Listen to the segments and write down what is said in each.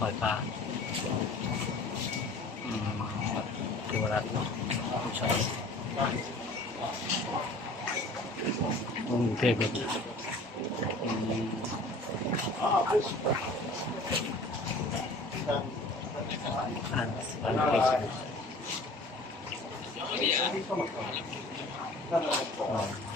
ปล่อยปลาอืมเทวรัตน์เนาะผู้ชายองค์เทพบุตรอืมอ่านอ่านเทพบุตรอ๋อ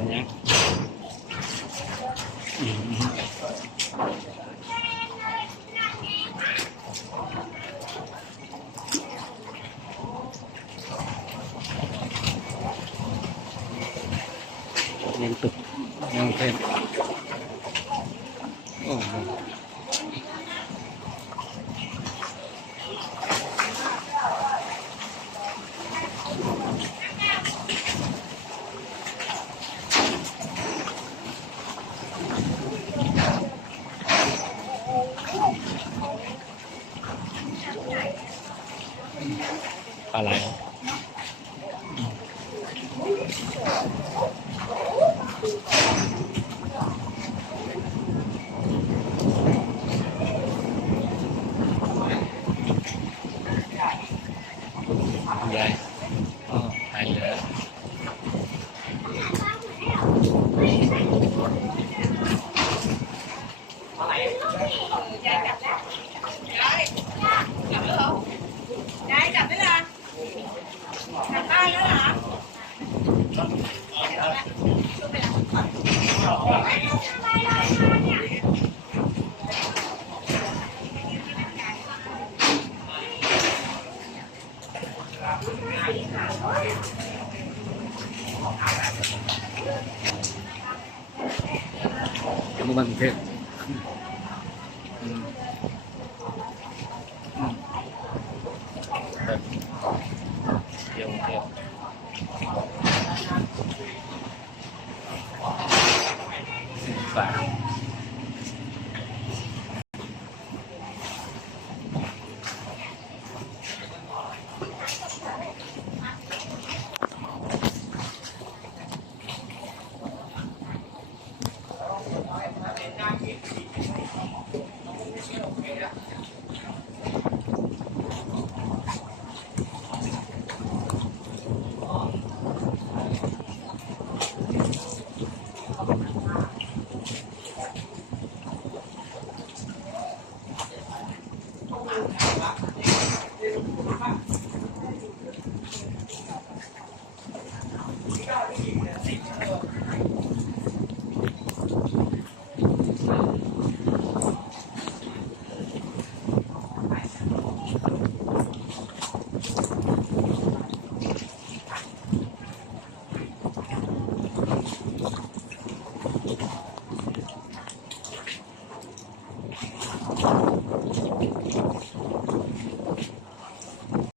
thôi nhé liên tục nâng thêm oh. อ来。 จะมังเทศเดี๋เดี๋สิบสาม Thank you.